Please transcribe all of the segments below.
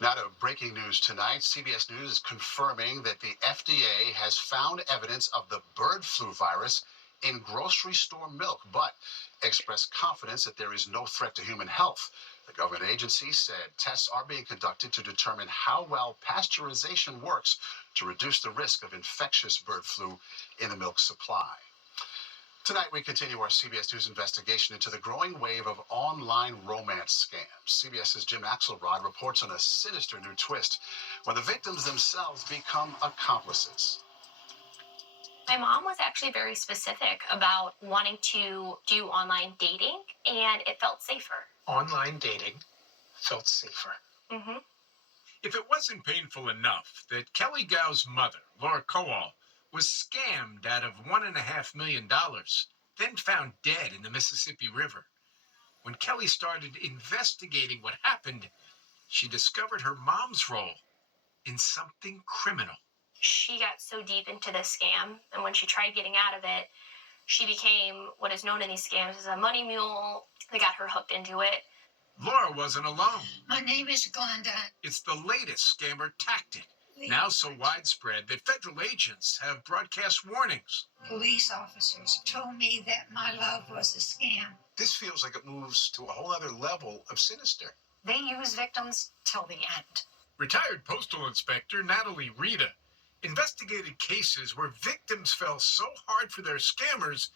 Now to breaking news tonight. CBS News is confirming that the FDA has found evidence of the bird flu virus in grocery store milk, but expressed confidence that there is no threat to human health. The government agency said tests are being conducted to determine how well pasteurization works to reduce the risk of infectious bird flu in the milk supply. Tonight, we continue our CBS News investigation into the growing wave of online romance scams. CBS's Jim Axelrod reports on a sinister new twist when the victims themselves become accomplices. My mom was actually very specific about wanting to do online dating, and it felt safer. Online dating felt safer. Mm-hmm. If it wasn't painful enough that Kelly Gow's mother, Laura Kowal, was scammed out of $1.5 million, then found dead in the Mississippi River. When Kelly started investigating what happened, she discovered her mom's role in something criminal. She got so deep into this scam, and when she tried getting out of it, she became what is known in these scams as a money mule. They got her hooked into it. Laura wasn't alone. My name is Glenda. It's the latest scammer tactic, now so widespread that federal agents have broadcast warnings. Police officers told me that my love was a scam. This feels like it moves to a whole other level of sinister. They use victims till the end. Retired Postal Inspector Natalie Rita investigated cases where victims fell so hard for their scammers,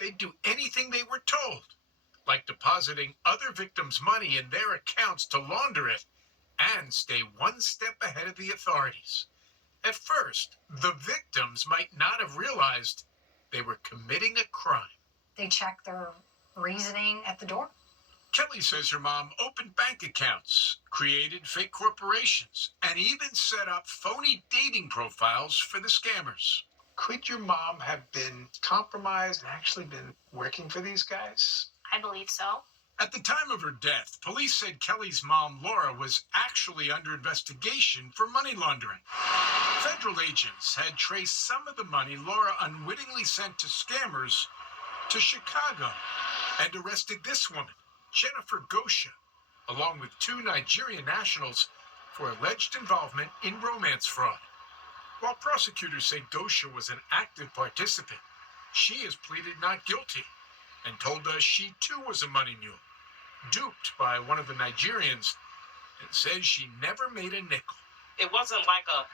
they'd do anything they were told, like depositing other victims' money in their accounts to launder it and stay one step ahead of the authorities. At first, the victims might not have realized they were committing a crime. They check their reasoning at the door. Kelly says her mom opened bank accounts, created fake corporations, and even set up phony dating profiles for the scammers. Could your mom have been compromised and actually been working for these guys? I believe so. At the time of her death, police said Kelly's mom, Laura, was actually under investigation for money laundering. Federal agents had traced some of the money Laura unwittingly sent to scammers to Chicago and arrested this woman, Jennifer Gosha, along with 2 Nigerian nationals for alleged involvement in romance fraud. While prosecutors say Gosha was an active participant, she has pleaded not guilty and told us she too was a money mule, duped by one of the Nigerians, and says she never made a nickel. It wasn't like a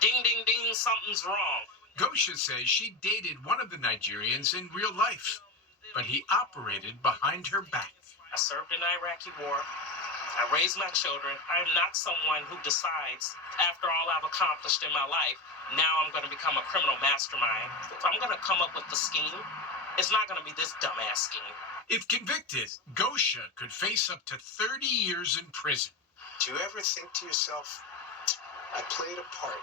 ding, ding, ding, something's wrong. Gosha says she dated one of the Nigerians in real life, but he operated behind her back. I served in the Iraqi war. I raised my children. I'm not someone who decides, after all I've accomplished in my life, now I'm going to become a criminal mastermind. If I'm going to come up with the scheme, it's not going to be this dumbass scheme. If convicted, Gosha could face up to 30 years in prison. Do you ever think to yourself, I played a part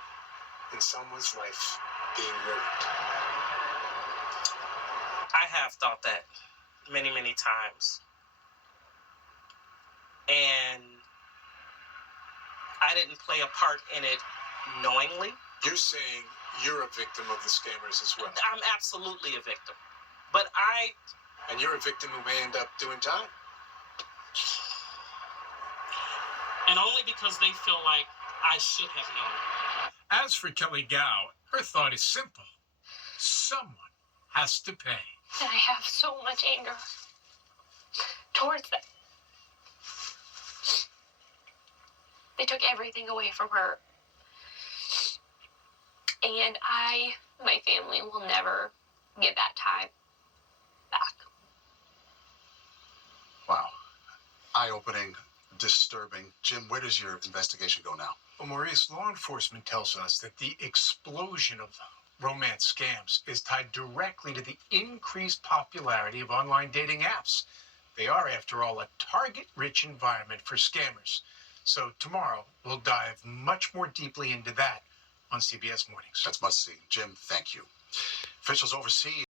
in someone's life being ruined? I have thought that many, many times. And I didn't play a part in it knowingly. You're saying you're a victim of the scammers as well. I'm absolutely a victim. But And you're a victim who may end up doing time. And only because they feel like I should have known. As for Kelly Gow, her thought is simple. Someone has to pay. And I have so much anger towards them. They took everything away from her. And my family will never get that time back. Wow. Eye-opening, disturbing. Jim, where does your investigation go now? Well, Maurice, law enforcement tells us that the explosion of romance scams is tied directly to the increased popularity of online dating apps. They are, after all, a target-rich environment for scammers. So tomorrow, we'll dive much more deeply into that on CBS Mornings. That's must see. Jim, thank you. Officials overseas